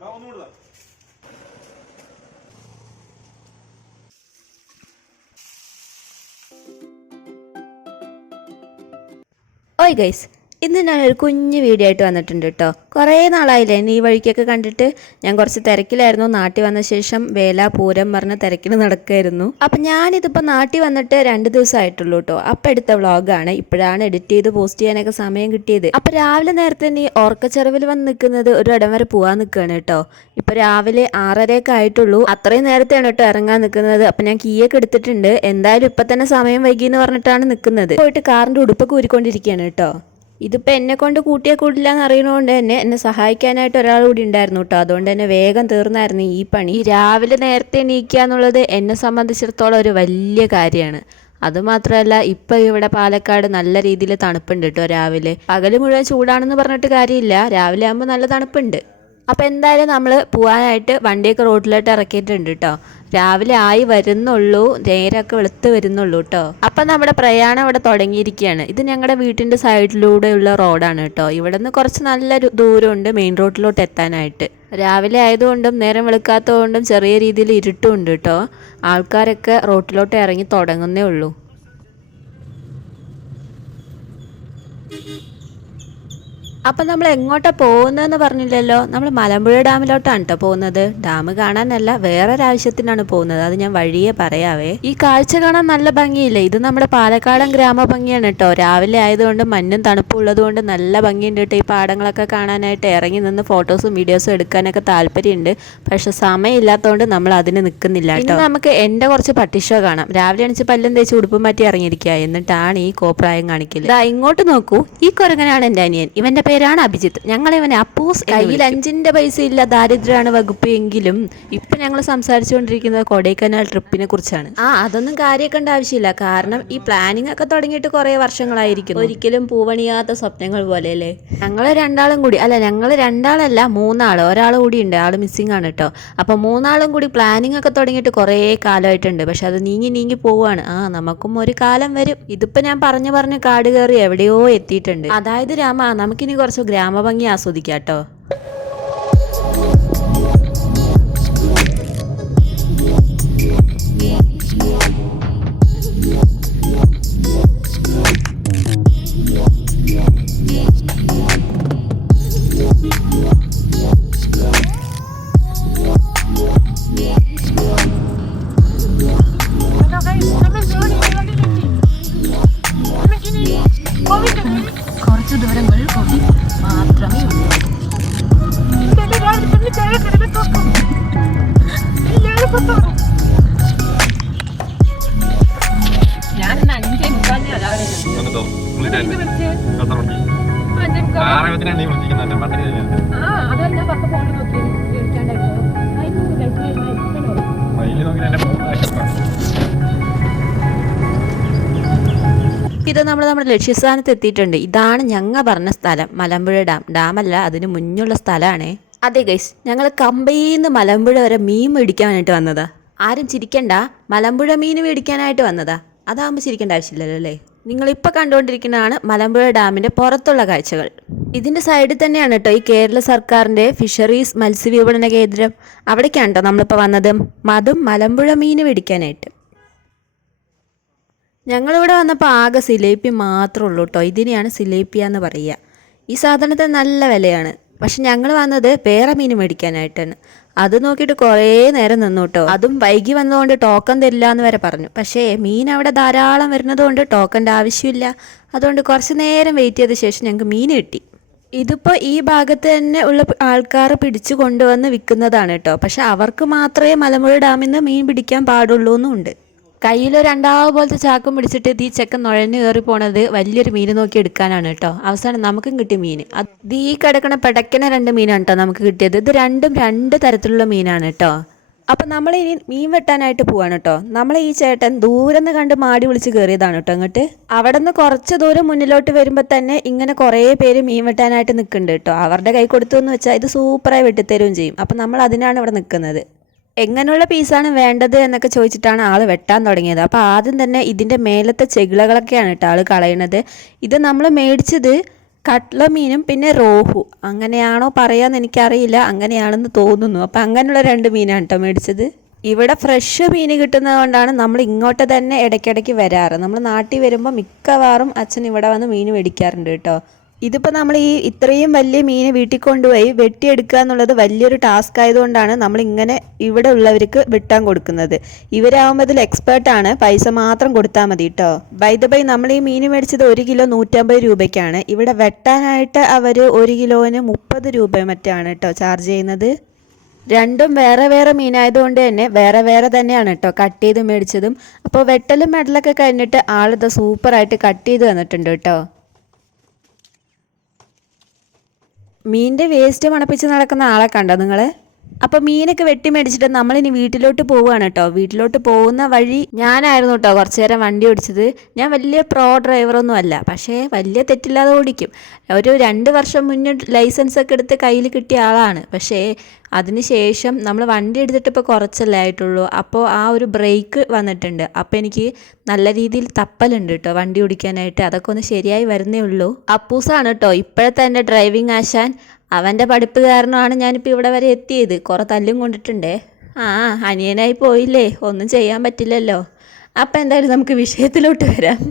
ഓയ് ഗൈസ്, ഇന്ന് ഞാനൊരു കുഞ്ഞു വീഡിയോ ആയിട്ട് വന്നിട്ടുണ്ട് കേട്ടോ. കുറേ നാളായില്ലേ ഈ വഴിക്കൊക്കെ കണ്ടിട്ട്. ഞാൻ കുറച്ച് തിരക്കിലായിരുന്നു. നാട്ടിൽ വന്ന ശേഷം വേല പൂരം പറഞ്ഞ തിരക്കിന് നടക്കുമായിരുന്നു. അപ്പം ഞാനിതിപ്പോൾ നാട്ടിൽ വന്നിട്ട് 2 ദിവസമായിട്ടുള്ളൂ കേട്ടോ. അപ്പം എടുത്ത വ്ളോഗാണ്. ഇപ്പോഴാണ് എഡിറ്റ് ചെയ്ത് പോസ്റ്റ് ചെയ്യാനൊക്കെ സമയം കിട്ടിയത്. അപ്പം രാവിലെ നേരത്തെ തന്നെ ഓർക്കച്ചെറവിൽ വന്ന് നിൽക്കുന്നത് ഒരു ഇടം വരെ പോകാൻ നിൽക്കുകയാണ് കേട്ടോ. ഇപ്പം രാവിലെ 6:30 ആയിട്ടുള്ളൂ. അത്രയും നേരത്തെയാണ് കേട്ടോ ഇറങ്ങാൻ നിൽക്കുന്നത്. അപ്പം ഞാൻ കീയൊക്കെ എടുത്തിട്ടുണ്ട്. എന്തായാലും ഇപ്പം തന്നെ സമയം വൈകി എന്ന് പറഞ്ഞിട്ടാണ് നിൽക്കുന്നത്. പോയിട്ട് കാറിൻ്റെ ഉടുപ്പൊക്കെ ഊരിക്കൊണ്ടിരിക്കുകയാണ് കേട്ടോ. ഇതിപ്പോൾ എന്നെ കൊണ്ട് കൂട്ടിയാൽ കൂടില്ല എന്ന് അറിയണതുകൊണ്ട് തന്നെ എന്നെ സഹായിക്കാനായിട്ട് ഒരാൾ കൂടി ഉണ്ടായിരുന്നു കേട്ടോ. അതുകൊണ്ട് തന്നെ വേഗം തീർന്നായിരുന്നു ഈ പണി. രാവിലെ നേരത്തെ എണീക്കുക എന്നുള്ളത് എന്നെ സംബന്ധിച്ചിടത്തോളം ഒരു വലിയ കാര്യമാണ്. അതുമാത്രമല്ല, ഇപ്പം ഇവിടെ പാലക്കാട് നല്ല രീതിയിൽ തണുപ്പുണ്ട് കേട്ടോ. രാവിലെ പകൽ മുഴുവൻ ചൂടാണെന്ന് പറഞ്ഞിട്ട് കാര്യമില്ല, രാവിലെ ആകുമ്പോൾ നല്ല തണുപ്പുണ്ട്. അപ്പോൾ എന്തായാലും നമ്മൾ പോകാനായിട്ട് വണ്ടിയൊക്കെ റോഡിലോട്ട് ഇറക്കിയിട്ടുണ്ട് കേട്ടോ. രാവിലെ ആയി വരുന്നുള്ളൂ, നേരമൊക്കെ വെളുത്ത് വരുന്നുള്ളൂ കേട്ടോ. അപ്പം നമ്മുടെ പ്രയാണം അവിടെ തുടങ്ങിയിരിക്കുകയാണ്. ഇത് ഞങ്ങളുടെ വീട്ടിൻ്റെ സൈഡിലൂടെയുള്ള റോഡാണ് കേട്ടോ. ഇവിടെ നിന്ന് കുറച്ച് നല്ലൊരു ദൂരമുണ്ട് മെയിൻ റോഡിലോട്ട് എത്താനായിട്ട്. രാവിലെ ആയതുകൊണ്ടും നേരം വെളുക്കാത്തതുകൊണ്ടും ചെറിയ രീതിയിൽ ഇരുട്ടും ഉണ്ട് കേട്ടോ. ആൾക്കാരൊക്കെ റോഡിലോട്ട് ഇറങ്ങി തുടങ്ങുന്നേ ഉള്ളൂ. അപ്പം നമ്മൾ എങ്ങോട്ടാണ് പോകുന്നതെന്ന് പറഞ്ഞില്ലല്ലോ. നമ്മൾ മലമ്പുഴ ഡാമിലോട്ടാണ് കേട്ടോ പോകുന്നത്. ഡാം കാണാനല്ല, വേറൊരാവശ്യത്തിനാണ് പോകുന്നത്. അത് ഞാൻ വഴിയെ പറയാവേ. ഈ കാഴ്ച കാണാൻ നല്ല ഭംഗിയില്ലേ. ഇത് നമ്മുടെ പാലക്കാടൻ ഗ്രാമഭംഗിയാണ് കേട്ടോ. രാവിലെ ആയതുകൊണ്ട് മഞ്ഞും തണുപ്പും ഉള്ളതുകൊണ്ട് നല്ല ഭംഗിയുണ്ട് കേട്ടോ. ഈ പാടങ്ങളൊക്കെ കാണാനായിട്ട് ഇറങ്ങി നിന്ന് ഫോട്ടോസും വീഡിയോസും എടുക്കാനൊക്കെ താല്പര്യമുണ്ട്. പക്ഷെ സമയമില്ലാത്തതുകൊണ്ട് നമ്മൾ അതിന് നിൽക്കുന്നില്ല കേട്ടോ. നമുക്ക് എൻ്റെ കുറച്ച് പട്ടിഷോ കാണാം. രാവിലെ എണിച്ച് പല്ലും തേച്ച് ഉടുപ്പും മാറ്റി ഇറങ്ങിയിരിക്കുക. എന്നിട്ടാണ് ഈ കോപ്രായം കാണിക്കല്. ഇങ്ങോട്ട് നോക്കൂ, ഈ കുരങ്ങനാണ് എൻ്റെ അനിയൻ. ഇവൻ്റെ പേരാണ് അഭിജിത്ത്. ഞങ്ങൾ ഇവനെ അപ്പൂസ്. കയ്യിൽ 5 പൈസ ഇല്ല, ദാരിദ്ര്യമാണ് വകുപ്പ്. എങ്കിലും ഇപ്പൊ ഞങ്ങൾ സംസാരിച്ചുകൊണ്ടിരിക്കുന്നത് കൊടൈക്കനാൽ ട്രിപ്പിനെ കുറിച്ചാണ്. അതൊന്നും കാര്യമാക്കേണ്ട ആവശ്യമില്ല. കാരണം ഈ പ്ലാനിങ് ഒക്കെ തുടങ്ങിയിട്ട് കുറെ വർഷങ്ങളായിരിക്കും. ഒരിക്കലും പൂവണിയാത്ത സ്വപ്നങ്ങൾ പോലെയല്ലേ. ഞങ്ങൾ രണ്ടാളും കൂടി, ഞങ്ങൾ രണ്ടാളല്ല 3 ആള്, ഒരാൾ കൂടി ഉണ്ട്. ആള് മിസ്സിംഗ് ആണ് കേട്ടോ. അപ്പൊ 3 ആളും കൂടി പ്ലാനിങ് ഒക്കെ തുടങ്ങിയിട്ട് കുറെ കാലമായിട്ടുണ്ട്. പക്ഷെ അത് നീങ്ങി പോവാണ്. നമുക്കും ഒരു കാലം വരും. ഇതിപ്പോ ഞാൻ പറഞ്ഞു കാട് കയറി എവിടെയോ എത്തിയിട്ടുണ്ട്. അതായത് രാമ, നമുക്കിനി കുറച്ച് ഗ്രാമഭംഗി ആസ്വദിക്കാം കേട്ടോ. കുറച്ച് ദൂരങ്ങൾ കൂടി മാത്രമേ ഉള്ളൂ. ഇത് നമ്മൾ നമ്മുടെ ലക്ഷ്യസ്ഥാനത്ത് എത്തിയിട്ടുണ്ട്. ഇതാണ് ഞങ്ങൾ പറഞ്ഞ സ്ഥലം, മലമ്പുഴ ഡാം. ഡാമല്ല, അതിന് മുന്നുള്ള സ്ഥലമാണേ. അതെ ഗൈസ്, ഞങ്ങൾ കമ്പയിന്ന് മലമ്പുഴ വരെ മീൻ മേടിക്കാനായിട്ട് വന്നതാ. ആരും ചിരിക്കണ്ട, മലമ്പുഴ മീൻ മേടിക്കാനായിട്ട് വന്നതാ. അതാകുമ്പോൾ ചിരിക്കേണ്ട ആവശ്യമില്ലല്ലോ അല്ലേ. നിങ്ങളിപ്പോൾ കണ്ടുകൊണ്ടിരിക്കുന്നതാണ് മലമ്പുഴ ഡാമിൻ്റെ പുറത്തുള്ള കാഴ്ചകൾ. ഇതിൻ്റെ സൈഡിൽ തന്നെയാണ് കേട്ടോ ഈ കേരള സർക്കാരിൻ്റെ ഫിഷറീസ് മത്സ്യവിപണന കേന്ദ്രം. അവിടേക്കാണ് കേട്ടോ നമ്മളിപ്പോൾ വന്നത്. അതും മലമ്പുഴ മീൻ മേടിക്കാനായിട്ട്. ഞങ്ങളിവിടെ വന്നപ്പോൾ ആകെ സിലേപ്പി മാത്രമേ ഉള്ളൂ കേട്ടോ. ഇതിനെയാണ് സിലേപ്പിയ എന്ന് പറയുക. ഈ സാധനത്തിന് നല്ല വിലയാണ്. പക്ഷെ ഞങ്ങൾ വന്നത് വേറെ മീൻ മേടിക്കാനായിട്ടാണ്. അത് നോക്കിയിട്ട് കുറേ നേരം നിന്നു കേട്ടോ. അതും വൈകി വന്നതുകൊണ്ട് ടോക്കൺ തരില്ല എന്ന് വരെ പറഞ്ഞു. പക്ഷേ മീൻ അവിടെ ധാരാളം വരുന്നതുകൊണ്ട് ടോക്കൻ്റെ ആവശ്യമില്ല. അതുകൊണ്ട് കുറച്ച് നേരം വെയിറ്റ് ചെയ്ത ശേഷം ഞങ്ങൾക്ക് മീൻ കിട്ടി. ഇതിപ്പോൾ ഈ ഭാഗത്ത് തന്നെ ഉള്ള ആൾക്കാർ പിടിച്ചു കൊണ്ടുവന്ന് വിൽക്കുന്നതാണ് കേട്ടോ. പക്ഷെ അവർക്ക് മാത്രമേ മലമ്പുഴ ഡാമിൽ നിന്ന് മീൻ പിടിക്കാൻ പാടുള്ളൂ എന്നുണ്ട്. കയ്യിലൊരു 2 പോലത്തെ ചാക്കും പിടിച്ചിട്ട് ഈ ചെക്കൻ നുഴഞ്ഞു കയറി പോണത് വലിയൊരു മീൻ നോക്കി എടുക്കാനാണ് കേട്ടോ. അവസാനം നമുക്കും കിട്ടിയ മീൻ അത് ഈ കിടക്കണ പിടയ്ക്കണ 2 മീനാണ് കേട്ടോ നമുക്ക് കിട്ടിയത്. ഇത് രണ്ടും 2 തരത്തിലുള്ള മീനാണ് കേട്ടോ. അപ്പം നമ്മൾ ഇനി മീൻ വെട്ടാനായിട്ട് പോവാണ് കേട്ടോ. നമ്മളെ ഈ ചേട്ടൻ ദൂരെ നിന്ന് കണ്ട് മാടി വിളിച്ച് കയറിയതാണ് കേട്ടോ. അങ്ങോട്ട് അവിടെ നിന്ന് കുറച്ച് ദൂരം മുന്നിലോട്ട് വരുമ്പോൾ തന്നെ ഇങ്ങനെ കുറേ പേര് മീൻ വെട്ടാനായിട്ട് നിൽക്കുന്നുണ്ട് കേട്ടോ. അവരുടെ കൈ കൊടുത്തു എന്ന് വെച്ചാൽ ഇത് സൂപ്പറായി വെട്ടിത്തരുകയും ചെയ്യും. അപ്പം നമ്മൾ അതിനാണ് ഇവിടെ നിൽക്കുന്നത്. എങ്ങനെയുള്ള പീസാണ് വേണ്ടത് എന്നൊക്കെ ചോദിച്ചിട്ടാണ് ആൾ വെട്ടാൻ തുടങ്ങിയത്. അപ്പോൾ ആദ്യം തന്നെ ഇതിൻ്റെ മേലത്തെ ചെകിളകളൊക്കെയാണ് കേട്ടോ ആൾ കളയണത്. ഇത് നമ്മൾ മേടിച്ചത് കട്ട്ള മീനും പിന്നെ റോഹു അങ്ങനെയാണോ പറയാന്ന് എനിക്കറിയില്ല, അങ്ങനെയാണെന്ന് തോന്നുന്നു. അപ്പം അങ്ങനെയുള്ള 2 മീനാണ് കേട്ടോ മേടിച്ചത്. ഇവിടെ ഫ്രഷ് മീൻ കിട്ടുന്നത് കൊണ്ടാണ് നമ്മൾ ഇങ്ങോട്ട് തന്നെ ഇടയ്ക്കിടയ്ക്ക് വരാറ്. നമ്മൾ നാട്ടിൽ വരുമ്പോൾ മിക്കവാറും അച്ഛൻ ഇവിടെ വന്ന് മീൻ മേടിക്കാറുണ്ട് കേട്ടോ. ഇതിപ്പോൾ നമ്മൾ ഇത്രയും വലിയ മീൻ വീട്ടിൽ കൊണ്ടുപോയി വെട്ടിയെടുക്കുക എന്നുള്ളത് വലിയൊരു ടാസ്ക് ആയതുകൊണ്ടാണ് നമ്മളിങ്ങനെ ഇവിടെ ഉള്ളവർക്ക് വെട്ടാൻ കൊടുക്കുന്നത്. ഇവരാകുമ്പോൾ ഇതിൽ എക്സ്പേർട്ടാണ്, പൈസ മാത്രം കൊടുത്താൽ മതി കേട്ടോ. ബൈ ദ ബൈ നമ്മൾ ഈ മീൻ മേടിച്ചത് 1 കിലോ 150 രൂപയ്ക്കാണ്. ഇവിടെ വെട്ടാനായിട്ട് അവർ 1 കിലോന് 30 രൂപ മറ്റാണ് കേട്ടോ ചാർജ് ചെയ്യുന്നത്. രണ്ടും വേറെ വേറെ മീനായതുകൊണ്ട് തന്നെ വേറെ വേറെ തന്നെയാണ് കേട്ടോ കട്ട് ചെയ്ത് മേടിച്ചതും. അപ്പോൾ വെട്ടലും മെഡലൊക്കെ കഴിഞ്ഞിട്ട് ആളിത് സൂപ്പറായിട്ട് കട്ട് ചെയ്ത് തന്നിട്ടുണ്ട് കേട്ടോ. മീനിൻ്റെ വേസ്റ്റ് മണപ്പിച്ച് നടക്കുന്ന ആളെ കണ്ടോ നിങ്ങൾ? അപ്പോൾ മീനൊക്കെ വെട്ടി മേടിച്ചിട്ട് നമ്മളിനി വീട്ടിലോട്ട് പോവുകയാണ് കേട്ടോ. വീട്ടിലോട്ട് പോകുന്ന വഴി ഞാനായിരുന്നു കേട്ടോ കുറച്ച് നേരം വണ്ടി ഓടിച്ചത്. ഞാൻ വലിയ പ്രോ ഡ്രൈവറൊന്നും അല്ല, പക്ഷേ വലിയ തെറ്റില്ലാതെ ഓടിക്കും. ഒരു 2 വർഷം മുന്നേ ലൈസൻസൊക്കെ എടുത്ത് കയ്യിൽ കിട്ടിയ ആളാണ്. പക്ഷേ അതിനുശേഷം നമ്മൾ വണ്ടി എടുത്തിട്ട് ഇപ്പോൾ കുറച്ചല്ലേ ആയിട്ടുള്ളൂ. അപ്പോൾ ആ ഒരു ബ്രേക്ക് വന്നിട്ടുണ്ട്. അപ്പോൾ എനിക്ക് നല്ല രീതിയിൽ തപ്പലുണ്ട് കേട്ടോ വണ്ടി ഓടിക്കാനായിട്ട്. അതൊക്കെ ഒന്ന് ശരിയായി വരുന്നേ ഉള്ളൂ. അപ്പൂസാണ് കേട്ടോ ഇപ്പോഴത്തെ എൻ്റെ ഡ്രൈവിംഗ് ആശാൻ. അവൻ്റെ പഠിപ്പ് കാരണമാണ് ഞാനിപ്പോൾ ഇവിടെ വരെ എത്തിയത്. കുറേ തല്ലും കൊണ്ടിട്ടുണ്ടേ. അനിയനായി പോയില്ലേ, ഒന്നും ചെയ്യാൻ പറ്റില്ലല്ലോ. അപ്പം എന്തായാലും നമുക്ക് വിഷയത്തിലോട്ട് വരാം.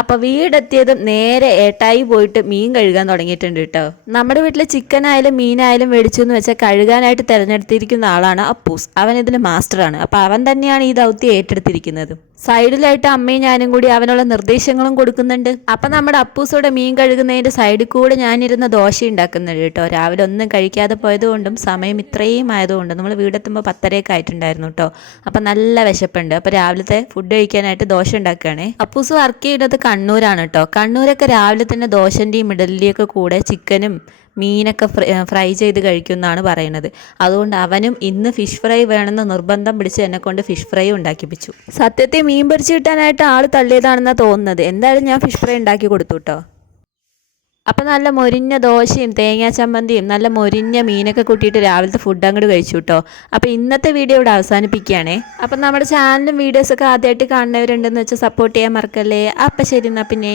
അപ്പോൾ വീടെത്തിയതും നേരെ ഏട്ടായി പോയിട്ട് മീൻ കഴുകാൻ തുടങ്ങിയിട്ടുണ്ട് കേട്ടോ. നമ്മുടെ വീട്ടിൽ ചിക്കനായാലും മീനായാലും മേടിച്ചു എന്ന് വെച്ചാൽ കഴുകാനായിട്ട് തിരഞ്ഞെടുത്തിരിക്കുന്ന ആളാണ് അപ്പൂസ്. അവൻ ഇതിൽ മാസ്റ്ററാണ്. അപ്പോൾ അവൻ തന്നെയാണ് ഈ ദൗത്യം ഏറ്റെടുത്തിരിക്കുന്നത്. സൈഡിലായിട്ട് അമ്മയും ഞാനും കൂടി അവനുള്ള നിർദ്ദേശങ്ങളും കൊടുക്കുന്നുണ്ട്. അപ്പം നമ്മുടെ അപ്പൂസോടെ മീൻ കഴുകുന്നതിൻ്റെ സൈഡിൽ കൂടെ ഞാനിരുന്ന ദോശ ഉണ്ടാക്കുന്നുണ്ട് കേട്ടോ. രാവിലെ ഒന്നും കഴിക്കാതെ പോയതുകൊണ്ടും സമയം ഇത്രയും ആയതുകൊണ്ടും നമ്മൾ വീടെത്തുമ്പോൾ 10:30 ആയിട്ടുണ്ടായിരുന്നു കേട്ടോ. അപ്പം നല്ല വിശപ്പുണ്ട്. അപ്പോൾ രാവിലത്തെ ഫുഡ് കഴിക്കാനായിട്ട് ദോശ ഉണ്ടാക്കുകയാണേ. അപ്പൂസ് വർക്ക് ചെയ്യുന്നത് കണ്ണൂരാണ് കേട്ടോ. കണ്ണൂരൊക്കെ രാവിലെ തന്നെ ദോശൻ്റെയും ഇഡലിയൊക്കെ കൂടെ ചിക്കനും മീനൊക്കെ ഫ്രൈ ചെയ്ത് കഴിക്കുമെന്നാണ് പറയുന്നത്. അതുകൊണ്ട് അവനും ഇന്ന് ഫിഷ് ഫ്രൈ വേണമെന്ന് നിർബന്ധം പിടിച്ച് എന്നെ കൊണ്ട് ഫിഷ് ഫ്രൈ ഉണ്ടാക്കിപ്പിച്ചു. സത്യത്തിൽ മീൻ പൊരിച്ച് കിട്ടാനായിട്ട് ആൾ തള്ളിയതാണെന്നാണ് തോന്നുന്നത്. എന്തായാലും ഞാൻ ഫിഷ് ഫ്രൈ ഉണ്ടാക്കി കൊടുത്തു കേട്ടോ. അപ്പം നല്ല മൊരിഞ്ഞ ദോശയും തേങ്ങാ ചമ്മന്തിയും നല്ല മൊരിഞ്ഞ മീനൊക്കെ കൂട്ടിയിട്ട് രാവിലത്തെ ഫുഡ് അങ്ങോട്ട് കഴിച്ചു കേട്ടോ. അപ്പോൾ ഇന്നത്തെ വീഡിയോ ഇവിടെ അവസാനിപ്പിക്കുകയാണേ. അപ്പം നമ്മുടെ ചാനലും വീഡിയോസൊക്കെ ആദ്യമായിട്ട് കാണുന്നവരുണ്ടെന്ന് വെച്ചാൽ സപ്പോർട്ട് ചെയ്യാൻ മറക്കല്ലേ. അപ്പം ശരി എന്നാൽ പിന്നെ.